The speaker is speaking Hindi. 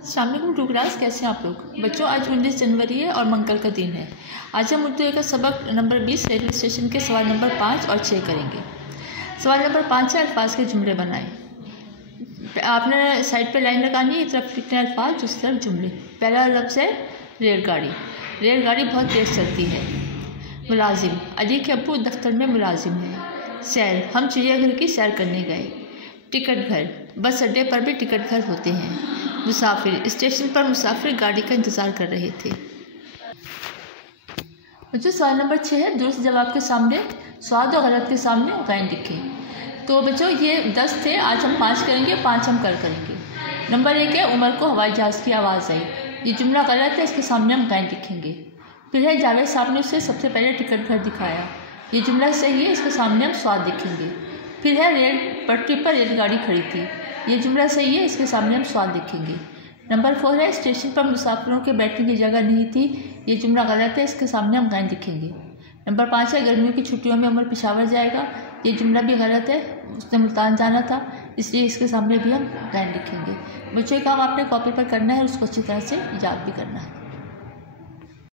अस्सलामुअलैकुम टू क्लास, कैसे हैं आप लोग बच्चों। आज 19 जनवरी है और मंगल का दिन है। आज हम उर्दू का सबक नंबर 20 रेलवे स्टेशन के सवाल नंबर 5 और 6 करेंगे। सवाल नंबर 5 है अल्फाज के जुमले बनाएं। आपने साइड पे लाइन लगानी है, एक तरफ लिखने अल्फाज, दूसरी तरफ जुमले। पहला लफ्ज़ है रेलगाड़ी। रेलगाड़ी बहुत तेज़ चलती है। मुलाजिम, अली के अब्बू दफ्तर में मुलाजिम है। सैर, हम चिड़ियाघर की सैर करने गए। टिकट घर, बस अड्डे पर भी टिकट घर होते हैं। मुसाफिर, स्टेशन पर मुसाफिर गाड़ी का इंतज़ार कर रहे थे। बच्चों सवाल नंबर 6 है दुरुस्त जवाब के सामने स्वाद और गलत के सामने गैन लिखें। तो बच्चों ये 10 थे, आज हम 5 करेंगे, 5 हम कल करेंगे। नंबर 1 है उमर को हवाई जहाज़ की आवाज़ आई। ये जुमला गलत है, इसके सामने हम गैन लिखेंगे। फिर है जावेद साहब ने उसे सबसे पहले टिकट घर दिखाया। ये जुमला सही है, इसके सामने हम स्वाद लिखेंगे। फिर है रेल पटरी पर रेलगाड़ी खड़ी थी। ये जुमला सही है, इसके सामने हम स्वाद लिखेंगे। नंबर 4 है स्टेशन पर मुसाफिरों के बैठने की जगह नहीं थी। ये जुमला गलत है, इसके सामने हम गैन लिखेंगे। नंबर 5 है गर्मियों की छुट्टियों में उमर पेशावर जाएगा। ये जुमला भी गलत है, उसने मुल्तान जाना था, इसलिए इसके सामने भी हम गैन लिखेंगे। बच्चों का काम आपने कॉपी पर करना है और उसको अच्छी तरह से याद भी करना है।